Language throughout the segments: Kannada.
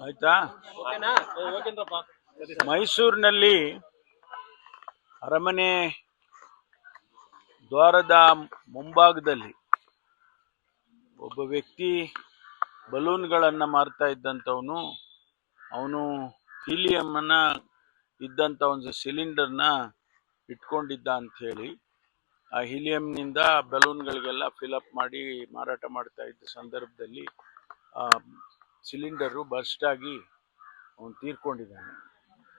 ಆಯ್ತಾ. ಮೈಸೂರಿನಲ್ಲಿ ಅರಮನೆ ದ್ವಾರದ ಮುಂಭಾಗದಲ್ಲಿ ಒಬ್ಬ ವ್ಯಕ್ತಿ ಬಲೂನ್ಗಳನ್ನು ಮಾರ್ತಾ ಇದ್ದಂಥವನು, ಅವನು ಹೀಲಿಯಮ್ಮನ್ನ ಇದ್ದಂಥ ಒಂದು ಸಿಲಿಂಡರ್ನ ಇಟ್ಕೊಂಡಿದ್ದ ಅಂತ ಹೇಳಿ ಆ ಹೀಲಿಯಂನಿಂದ ಬಲೂನ್ಗಳಿಗೆಲ್ಲ ಫಿಲಪ್ ಮಾಡಿ ಮಾರಾಟ ಮಾಡ್ತಾ ಇದ್ದ ಸಂದರ್ಭದಲ್ಲಿ ಆ ಸಿಲಿಂಡರು ಬರ್ಸ್ಟ್ ಆಗಿ ಅವನು ತೀರ್ಕೊಂಡಿದ್ದಾನೆ.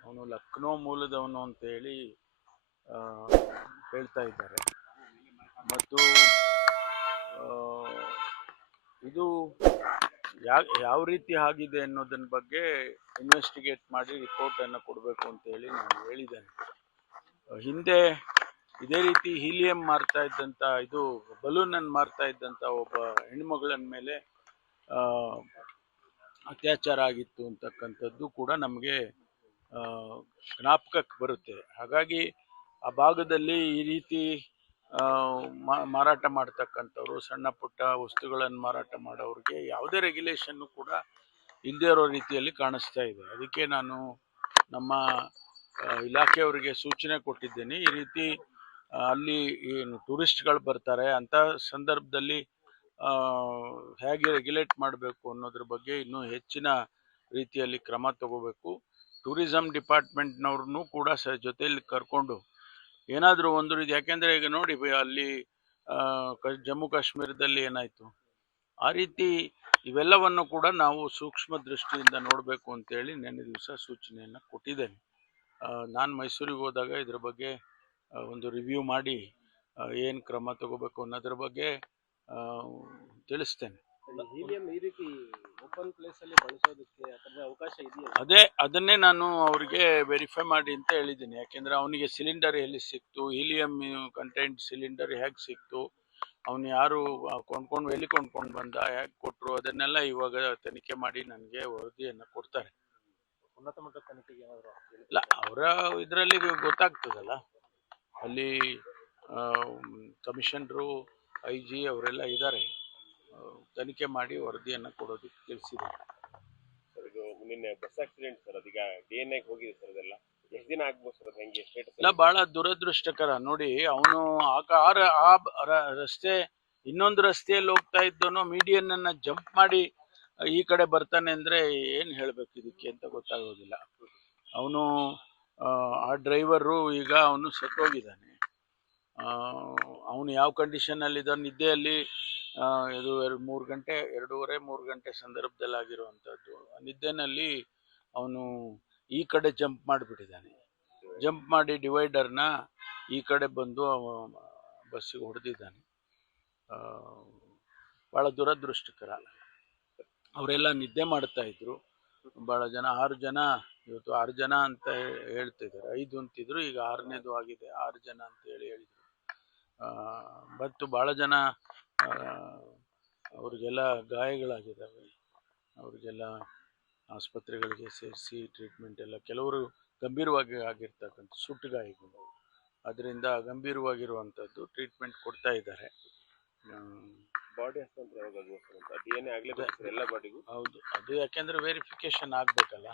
ಅವನು ಲಕ್ನೋ ಮೂಲದವನು ಅಂತ ಹೇಳಿ ಹೇಳ್ತಾ ಇದ್ದಾರೆ. ಮತ್ತು ಇದು ಯಾವ ರೀತಿ ಆಗಿದೆ ಅನ್ನೋದನ್ನ ಬಗ್ಗೆ ಇನ್ವೆಸ್ಟಿಗೇಟ್ ಮಾಡಿ ರಿಪೋರ್ಟನ್ನು ಕೊಡಬೇಕು ಅಂತ ಹೇಳಿ ನಾನು ಹೇಳಿದ್ದೇನೆ. ಹಿಂದೆ ಇದೇ ರೀತಿ ಹೀಲಿಯಂ ಮಾರ್ತಾ ಇದ್ದಂಥ, ಇದು ಬಲೂನನ್ನು ಮಾರ್ತಾ ಇದ್ದಂಥ ಒಬ್ಬ ಹೆಣ್ಮಗಳ ಮೇಲೆ ಅತ್ಯಾಚಾರ ಆಗಿತ್ತು ಅಂತಕ್ಕಂಥದ್ದು ಕೂಡ ನಮಗೆ ಜ್ಞಾಪಕಕ್ಕೆ ಬರುತ್ತೆ. ಹಾಗಾಗಿ ಆ ಭಾಗದಲ್ಲಿ ಈ ರೀತಿ ಮಾರಾಟ ಮಾಡ್ತಕ್ಕಂಥವ್ರು, ಸಣ್ಣ ಪುಟ್ಟ ವಸ್ತುಗಳನ್ನು ಮಾರಾಟ ಮಾಡೋರಿಗೆ ಯಾವುದೇ ರೆಗ್ಯುಲೇಷನ್ನು ಕೂಡ ಇಲ್ಲದೇ ಇರೋ ರೀತಿಯಲ್ಲಿ ಕಾಣಿಸ್ತಾ ಇದೆ. ಅದಕ್ಕೆ ನಾನು ನಮ್ಮ ಇಲಾಖೆಯವರಿಗೆ ಸೂಚನೆ ಕೊಟ್ಟಿದ್ದೇನೆ. ಈ ರೀತಿ ಅಲ್ಲಿ ಏನು ಟೂರಿಸ್ಟ್ಗಳು ಬರ್ತಾರೆ ಅಂಥ ಸಂದರ್ಭದಲ್ಲಿ ಹೇಗೆ ರೆಗ್ಯುಲೇಟ್ ಮಾಡಬೇಕು ಅನ್ನೋದ್ರ ಬಗ್ಗೆ ಇನ್ನೂ ಹೆಚ್ಚಿನ ರೀತಿಯಲ್ಲಿ ಕ್ರಮ ತಗೋಬೇಕು. ಟೂರಿಸಂ ಡಿಪಾರ್ಟ್ಮೆಂಟ್ನವ್ರನ್ನೂ ಕೂಡ ಜೊತೆಯಲ್ಲಿ ಕರ್ಕೊಂಡು ಏನಾದರೂ ಒಂದು ರೀತಿ, ಯಾಕೆಂದರೆ ಈಗ ನೋಡಿ ಅಲ್ಲಿ ಜಮ್ಮು ಕಾಶ್ಮೀರದಲ್ಲಿ ಏನಾಯಿತು, ಆ ರೀತಿ ಇವೆಲ್ಲವನ್ನು ಕೂಡ ನಾವು ಸೂಕ್ಷ್ಮ ದೃಷ್ಟಿಯಿಂದ ನೋಡಬೇಕು ಅಂತೇಳಿ ನೆನ್ನೆ ದಿವಸ ಸೂಚನೆಯನ್ನು ಕೊಟ್ಟಿದ್ದೇನೆ. ನಾನು ಮೈಸೂರಿಗೆ ಹೋದಾಗ ಇದ್ರ ಬಗ್ಗೆ ಒಂದು ರಿವ್ಯೂ ಮಾಡಿ ಏನು ಕ್ರಮ ತಗೋಬೇಕು ಅನ್ನೋದ್ರ ಬಗ್ಗೆ ತಿಳಿಸ್ತೇನೆ. ಅದನ್ನೇ ನಾನು ಅವರಿಗೆ ವೆರಿಫೈ ಮಾಡಿ ಅಂತ ಹೇಳಿದ್ದೀನಿ. ಯಾಕೆಂದರೆ ಅವನಿಗೆ ಸಿಲಿಂಡರ್ ಎಲ್ಲಿ ಸಿಕ್ತು, ಹೀಲಿಯಂ ಕಂಟೆಂಟ್ ಸಿಲಿಂಡರ್ ಹೇಗೆ ಸಿಕ್ತು, ಅವನು ಯಾರು ಕೊಂಡ್ಕೊಂಡು ಎಲ್ಲಿ ಕೊಂಡ್ಕೊಂಡು ಬಂದ, ಹೇಗೆ ಕೊಟ್ಟರು, ಅದನ್ನೆಲ್ಲ ಇವಾಗ ತನಿಖೆ ಮಾಡಿ ನನಗೆ ವರದಿಯನ್ನು ಕೊಡ್ತಾರೆ. ಉನ್ನತ ಮಟ್ಟದ ತನಿಖೆಗೆ ಏನಾದರೂ ಇಲ್ಲ, ಅವರ ಇದರಲ್ಲಿ ಗೊತ್ತಾಗ್ತದಲ್ಲ. ಅಲ್ಲಿ ಕಮಿಷನರು, IG ಅವರೆಲ್ಲ ಇದ್ದಾರೆ, ತನಿಖೆ ಮಾಡಿ ವರದಿಯನ್ನು ಕೊಡೋದಕ್ಕೆ ತಿಳಿಸಿದ್ದಾರೆ. ನಿನ್ನೆ ಬಸ್ ಆಕ್ಸಿಡೆಂಟ್ ಸರ್, ಅದೀಗ DNA ಹೋಗಿದೆ ಸರ್, ಅದೆಲ್ಲ ಎಷ್ಟು ದಿನ ಆಗ್ಬೋದು ಸರ್? ಹೆಂಗೆ ಇಲ್ಲ, ಬಹಳ ದುರದೃಷ್ಟಕರ. ನೋಡಿ, ಅವನು ರಸ್ತೆ ಇನ್ನೊಂದು ರಸ್ತೆಯಲ್ಲಿ ಹೋಗ್ತಾ ಇದ್ದವನು ಮೀಡಿಯನ್ನ ಜಂಪ್ ಮಾಡಿ ಈ ಕಡೆ ಬರ್ತಾನೆ ಅಂದರೆ ಏನು ಹೇಳಬೇಕು ಇದಕ್ಕೆ ಅಂತ ಗೊತ್ತಾಗೋದಿಲ್ಲ. ಅವನು ಆ ಡ್ರೈವರು ಈಗ ಅವನು ಸತ್ತೋಗಿದ್ದಾನೆ. ಅವನು ಯಾವ ಕಂಡೀಷನಲ್ಲಿದ್ದ, ನಿದ್ದೆಯಲ್ಲಿ ಇದು 2:30-3 ಗಂಟೆ ಸಂದರ್ಭದಲ್ಲಿ ಆಗಿರುವಂಥದ್ದು. ನಿದ್ದೆನಲ್ಲಿ ಅವನು ಈ ಕಡೆ ಜಂಪ್ ಮಾಡಿಬಿಟ್ಟಿದ್ದಾನೆ. ಜಂಪ್ ಮಾಡಿ ಡಿವೈಡರ್ನ ಈ ಕಡೆ ಬಂದು ಬಸ್ಸಿಗೆ ಹೊಡೆದಿದ್ದಾನೆ. ಭಾಳ ದುರದೃಷ್ಟಕರ. ಅವರೆಲ್ಲ ನಿದ್ದೆ ಮಾಡ್ತಾ ಇದ್ರು. ಭಾಳ ಜನ, 6 ಜನ, ಇವತ್ತು 6 ಜನ ಅಂತ ಹೇಳ್ತಿದ್ದಾರೆ. 5 ಅಂತಿದ್ರು, ಈಗ 6ನೇದು ಆಗಿದೆ, 6 ಜನ ಅಂತ ಹೇಳಿದರು. ಮತ್ತು ಭಾಳ ಜನ ಅವ್ರಿಗೆಲ್ಲ ಗಾಯಗಳಾಗಿದ್ದಾವೆ. ಅವ್ರಿಗೆಲ್ಲ ಆಸ್ಪತ್ರೆಗಳಿಗೆ ಸೇರಿಸಿ ಟ್ರೀಟ್ಮೆಂಟ್ ಎಲ್ಲ, ಕೆಲವರು ಗಂಭೀರವಾಗಿ ಆಗಿರ್ತಕ್ಕಂಥ ಸುಟ್ಟು ಗಾಯಗಳು, ಅದರಿಂದ ಗಂಭೀರವಾಗಿರುವಂಥದ್ದು ಟ್ರೀಟ್ಮೆಂಟ್ ಕೊಡ್ತಾ ಇದ್ದಾರೆ. ಬಾಡಿ ಹಸ್ತಾಂತರ DNA ಆಗಲೇಬೇಕು ಎಲ್ಲ ಬಾಡಿಗೂ? ಹೌದು, ಅದು ಯಾಕೆಂದರೆ ವೆರಿಫಿಕೇಶನ್ ಆಗಬೇಕಲ್ಲ,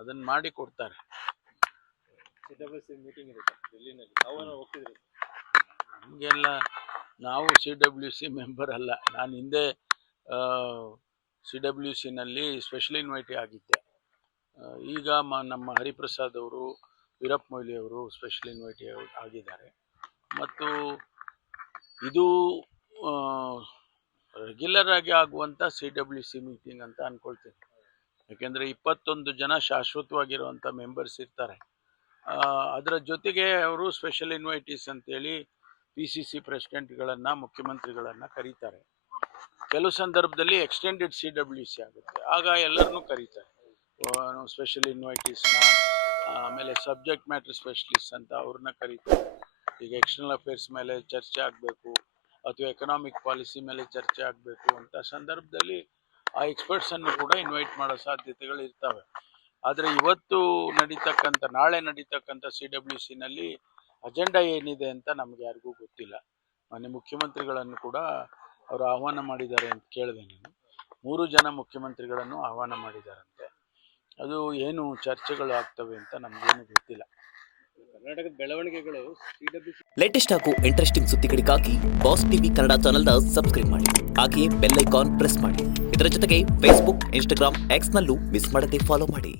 ಅದನ್ನು ಮಾಡಿ ಕೊಡ್ತಾರೆ. CWC ಮೀಟಿಂಗ್ ಇದೆ ಡೆಲ್ಲಿನಲ್ಲಿ, ತಾವೇನೋ ಹೋಗ್ತಿದ್ರಿ? ನಮಗೆಲ್ಲ, ನಾವು CWC ಮೆಂಬರ್ ಅಲ್ಲ. ನಾನು ಹಿಂದೆ CWCನಲ್ಲಿ ಸ್ಪೆಷಲ್ ಇನ್ವೈಟಿ ಆಗಿದ್ದೆ. ಈಗ ನಮ್ಮ ಹರಿಪ್ರಸಾದ್ ಅವರು, ವೀರಪ್ಪ ಮೊಯ್ಲಿ ಅವರು ಸ್ಪೆಷಲ್ ಇನ್ವೈಟಿ ಆಗಿದ್ದಾರೆ. ಮತ್ತು ಇದು ರೆಗ್ಯುಲರ್ ಆಗಿ ಆಗುವಂಥ CWC ಮೀಟಿಂಗ್ ಅಂತ ಅಂದ್ಕೊಳ್ತೀನಿ. ಯಾಕೆಂದರೆ 21 ಜನ ಶಾಶ್ವತವಾಗಿರುವಂಥ ಮೆಂಬರ್ಸ್ ಇರ್ತಾರೆ. ಅದರ ಜೊತೆಗೆ ಅವರು ಸ್ಪೆಷಲ್ ಇನ್ವೈಟೀಸ್ ಅಂತೇಳಿ PCC ಪ್ರೆಸಿಡೆಂಟ್ಗಳನ್ನು, ಮುಖ್ಯಮಂತ್ರಿಗಳನ್ನು ಕರೀತಾರೆ. ಕೆಲವು ಸಂದರ್ಭದಲ್ಲಿ ಎಕ್ಸ್ಟೆಂಡೆಡ್ CWC ಆಗುತ್ತೆ, ಆಗ ಎಲ್ಲರನ್ನೂ ಕರೀತಾರೆ. ಸ್ಪೆಷಲ್ ಇನ್ವೈಟೀಸ್ನ, ಆಮೇಲೆ ಸಬ್ಜೆಕ್ಟ್ ಮ್ಯಾಟ್ರ್ ಸ್ಪೆಷಲಿಸ್ಟ್ ಅಂತ ಅವ್ರನ್ನ ಕರೀತಾರೆ. ಈಗ ಎಕ್ಸ್ಟರ್ನಲ್ ಅಫೇರ್ಸ್ ಮೇಲೆ ಚರ್ಚೆ ಆಗಬೇಕು ಅಥವಾ ಎಕನಾಮಿಕ್ ಪಾಲಿಸಿ ಮೇಲೆ ಚರ್ಚೆ ಆಗಬೇಕು ಅಂತ ಸಂದರ್ಭದಲ್ಲಿ ಆ ಎಕ್ಸ್ಪರ್ಟ್ಸನ್ನು ಕೂಡ ಇನ್ವೈಟ್ ಮಾಡೋ ಸಾಧ್ಯತೆಗಳು ಇರ್ತವೆ. ಆದರೆ ನಾಳೆ ನಡೀತಕ್ಕಂಥ CWCನಲ್ಲಿ ಅಜೆಂಡಾ ಏನಿದೆ ಅಂತ ನಮ್ಗೆ ಯಾರಿಗೂ ಗೊತ್ತಿಲ್ಲ. ಮಾನ್ಯ ಮುಖ್ಯಮಂತ್ರಿಗಳನ್ನು ಕೂಡ ಅವರು ಆಹ್ವಾನ ಮಾಡಿದ್ದಾರೆ ಅಂತ ಕೇಳಿದೆ ನಾನು. 3 ಜನ ಮುಖ್ಯಮಂತ್ರಿಗಳನ್ನು ಆಹ್ವಾನ ಮಾಡಿದ್ದಾರಂತೆ. ಅದು ಏನು ಚರ್ಚೆಗಳು ಆಗ್ತವೆ ಅಂತ ನಮಗೇನು ಗೊತ್ತಿಲ್ಲ. ಕರ್ನಾಟಕದ ಬೆಳವಣಿಗೆಗಳು ಲೇಟೆಸ್ಟ್ ಹಾಗೂ ಇಂಟ್ರೆಸ್ಟಿಂಗ್ ಸುದ್ದಿಗಳಿಗಾಗಿ ಬಾಸ್ ಟಿವಿ ಕನ್ನಡ ಚಾನೆಲ್ನ ಸಬ್ಸ್ಕ್ರೈಬ್ ಮಾಡಿ. ಹಾಗೆಯೇ ಬೆಲ್ ಐಕಾನ್ ಪ್ರೆಸ್ ಮಾಡಿ. ಇದರ ಜೊತೆಗೆ ಫೇಸ್ಬುಕ್, ಇನ್ಸ್ಟಾಗ್ರಾಮ್, ಎಕ್ಸ್ನಲ್ಲೂ ಮಿಸ್ ಮಾಡದೆ ಫಾಲೋ ಮಾಡಿ.